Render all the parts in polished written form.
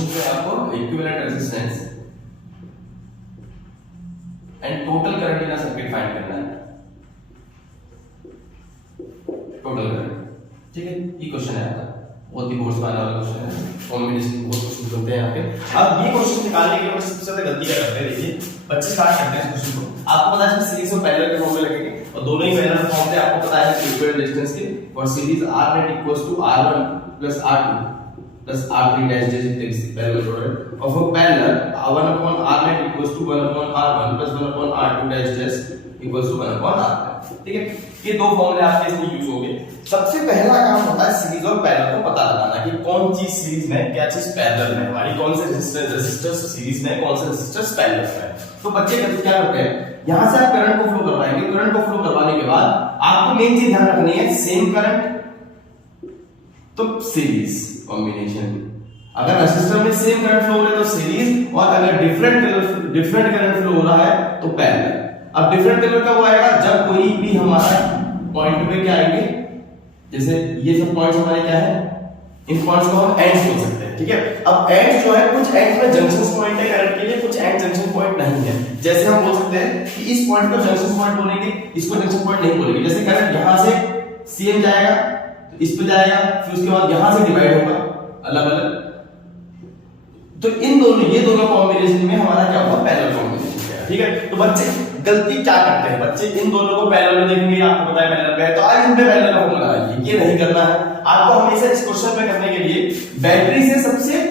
Question पे आपको equivalent resistance and total current in a circuit find करना है। टोटल करंट, ठीक है, ये क्वेश्चन है आपका, बहुत ही बोर्ड से आने वाला क्वेश्चन है। कॉम्बिनेशन बहुत क्वेश्चन बनते हैं यहाँ पे। अब ये क्वेश्चन निकालने के लिए बच्चे सबसे ज्यादा गलती क्या करते हैं, देखिए बच्चे स्टार्ट करते हैं इस क्वेश्चन को। आपको पता है सीरीज और पैरेलल के फॉर्म में लगेंगे और दोनों ही पैरेलल फॉर्म थे। आपको पता है इक्विवेलेंट रेजिस्टेंस के और series R net equals to R1 plus R2 plus R3 dash dash parallel product और वो parallel 1 upon R net equals to 1 upon R1 plus 1 upon R2 dash dash equals to 1 upon R, ठीक है। ये दो फॉर्मूले आपके इसमें use होंगे। सबसे पहला काम होता है सीरीज और पैरेलल को पता लगाना कि कौन चीज सीरीज में, क्या चीज पैरेलल में, हमारी कौन से रेजिस्टर्स सीरीज में, कौन से रेजिस्टर्स पैरेलल में। तो बच्चे क्या करते हैं, यहां से आप करंट को फ्लो करवाएंगे। करंट को फ्लो करवाने के बाद आपको मेन चीज ध्यान रखनी है, सेम करंट तो सीरीज कॉम्बिनेशन। अगर रेजिस्टर में सेम करंट फ्लो हो रहा है तो सीरीज, और अगर डिफरेंट करंट फ्लो हो रहा है तो पैरेलल। अब डिफरेंट कलर कब आएगा, जब कोई भी हमारा पॉइंट पे क्या आएंगे, जैसे ये सब पॉइंट्स हमारे क्या है, इन पॉइंट्स को हम एंड्स बोल सकते हैं, ठीक है। अब एंड्स जो है, कुछ एंड्स में जंक्शन पॉइंट है करंट के लिए, कुछ एंड जंक्शन पॉइंट नहीं है। जैसे हम बोल सकते हैं कि इस पॉइंट को जंक्शन पॉइंट बोलेंगे, इसको जंक्शन पॉइंट नहीं बोलेंगे। जैसे करंट यहां से सीएम जाएगा तो इस पे जाएगा, फिर उसके बाद यहां से डिवाइड होगा अलग अलग। तो इन दोनों, ये दोनों कॉम्बिनेशन में हमारा क्या होगा, पैरेलल कॉम्बिनेशन है, ठीक है। तो बच्चे गलती क्या करते हैं, बच्चे इन दोनों को पैरेलल में देखेंगे, आपको पता है पैरेलल में है तो आज इन पे पैरेलल का फॉर्मूला लगाइए। ये नहीं करना है आपको। हमेशा इस क्वेश्चन में करने के लिए बैटरी के सबसे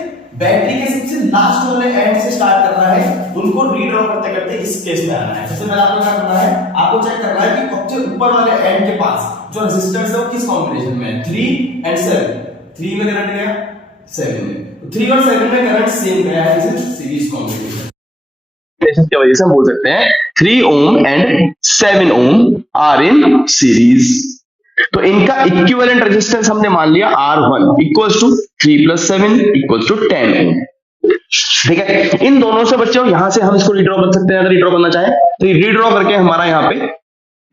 लास्ट वाले एंड से स्टार्ट करना है, उनको रीड्रॉ करते करते इस केस में आना है। सबसे पहले आपको क्या करना है, आपको चेक करना है कि सबसे ऊपर वाले एंड के पास जो रेजिस्टेंस है वो किस कॉम्बिनेशन में है, 3 and 7। 3 में करंट गया, 7 में, 3 और 7 में करंट सेम गया है, इसे सीरीज कॉम्बिनेशन की वजह से हम बोल सकते हैं 3 ohm and 7 ohm are in series. तो इनका इक्विवेलेंट रेजिस्टेंस हमने मान लिया R1 equals to 3 + 7 equals to 10 ohm, ठीक है। इन दोनों से बच्चों यहां से हम इसको रीड्रॉ कर सकते हैं, अगर रीड्रॉ करना चाहे तो ये रीड्रॉ करके हमारा यहाँ पे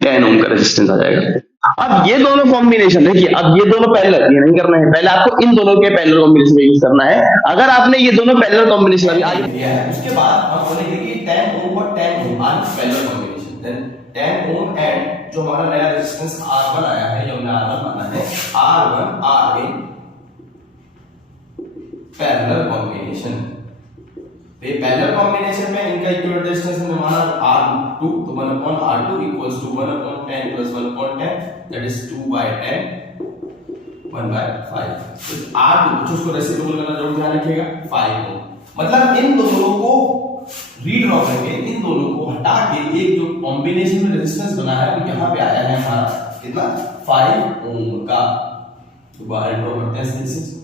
10 ohm का रेजिस्टेंस आ जाएगा। अब ये दोनों कॉम्बिनेशन देखिए, अब ये दोनों पैरेलल, ये नहीं करना है, पहले आपको इन दोनों के पैरेलल कॉम्बिनेशन यूज करना है। अगर आपने ये दोनों पैरेलल कॉम्बिनेशन आगे दिया है, उसके बाद हम बोलेंगे कि 10 ohm और 10 ohm are parallel combination, then 10 ohm and जो हमारा नया रेजिस्टेंस R1 आया है, जो हमने R1 माना है, R1 R in parallel combination. तो ये पैरेलल कॉम्बिनेशन में इनका इक्विवेलेंट रेजिस्टेंस हमने माना R2, तो 1 upon R2 equals to 1 upon 10 plus 1 upon 10, that is 2/10 1/5। तो R2 कुछ उसको रेसिप्रोकल करना जरूर ध्यान रखिएगा, 5 ohm। मतलब इन दोनों को रीड्रॉ करके, इन दोनों को हटा के एक जो कॉम्बिनेशन में रेजिस्टेंस बना है वो यहां पे आया है हमारा कितना, 5 ohm का। दोबारा ड्रॉ करते हैं सीरीज,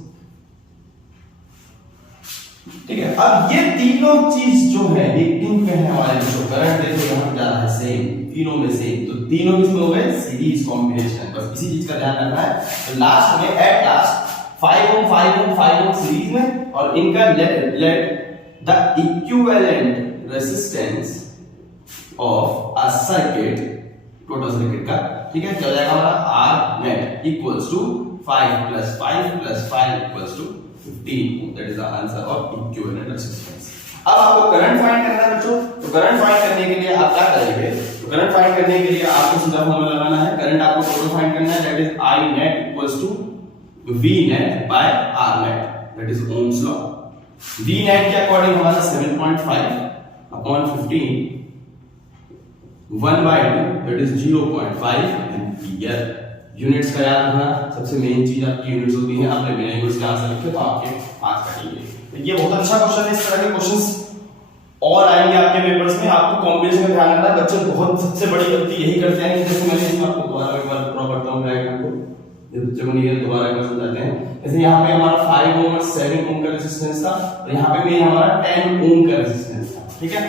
ठीक है। अब ये तीनों चीज जो है एक इन पे है हमारे, जो करंट देखो यहां जा रहा है सेम, तीनों में सेम, तो तीनों किसमें हो गए, सीरीज कॉम्बिनेशन। बस इसी चीज का ध्यान रखना है। तो लास्ट में at last 5 ohm 5 ohm 5 ohm series में, और इनका let the equivalent resistance of a circuit, total circuit का, ठीक है, क्या हो जाएगा हमारा R net equals to 5 + 5 + 5 equals to 15, that is the answer of equivalent resistance। अब आपको करंट फाइंड करना है बच्चों। तो करंट फाइंड करने के लिए आप क्या करेंगे, तो करंट फाइंड करने के लिए आपको सीधा फॉर्मूला लगाना है। करंट आपको टोटल फाइंड करना है, that is I net equals to V net by R net, that is Ohm's law। V net के अकॉर्डिंग हमारा 7.5 upon 15 1/2, that is 0.5 ampere. Units का याद रखना, सबसे मेन चीज आपकी यूनिट्स होती है। आपने बिना यूनिट्स के आंसर लिखे तो आपके मार्क्स कटेंगे। तो ये बहुत अच्छा क्वेश्चन है। इस तरह के क्वेश्चंस और आएंगे आपके पेपर्स में। आपको कॉम्बिनेशन का ध्यान रखना है। बच्चे बहुत सबसे बड़ी गलती यही करते हैं, जैसे मैंने इसमें आपको दोबारा एक बार ड्रॉ करता हूं डायग्राम को, ये बच्चों को नहीं दोबारा एक बार समझाते हैं। जैसे यहाँ पे हमारा 5 ohm और 7 ohm का रेजिस्टेंस था, और यहाँ पे भी हमारा 10 ohm का रेजिस्टेंस था, ठीक है।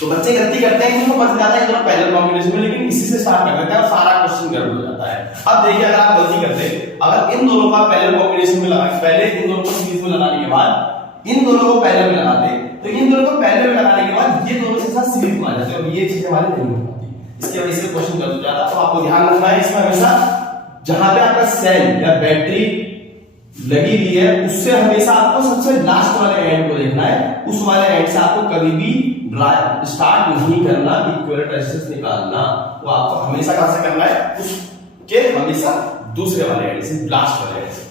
तो बच्चे गलती करते हैं, इनको पता जाता है दोनों पैरेलल कॉम्बिनेशन में, लेकिन इसी से स्टार्ट कर देते हैं और सारा क्वेश्चन गड़बड़ हो जाता है। अब देखिए, अगर आप गलती करते हैं, अगर इन दोनों का पैरेलल कॉम्बिनेशन में लगाने, पहले इन दोनों को सीरीज में लगाने के बाद इन दोनों को पैरेलल में लगाते, तो इन दोनों को पैरेलल में लगाने के बाद ये दोनों एक साथ सीरीज में आ जाते हैं, और ये चीज हमारे नहीं हो पाती। इसकी वजह से क्वेश्चन गलत हो जाता है। तो आपको ध्यान रखना है इसमें हमेशा, जहां पे आपका सेल या बैटरी लगी हुई है, उससे हमेशा आपको सबसे लास्ट वाले एंड को देखना है। उस वाले एंड से आपको कभी भी स्टार्ट नहीं करना इक्विवेलेंट रेजिस्टेंस निकालना। वो आपको हमेशा कहां से करना है, उसके हमेशा दूसरे वाले एंड से, लास्ट वाले एंड से।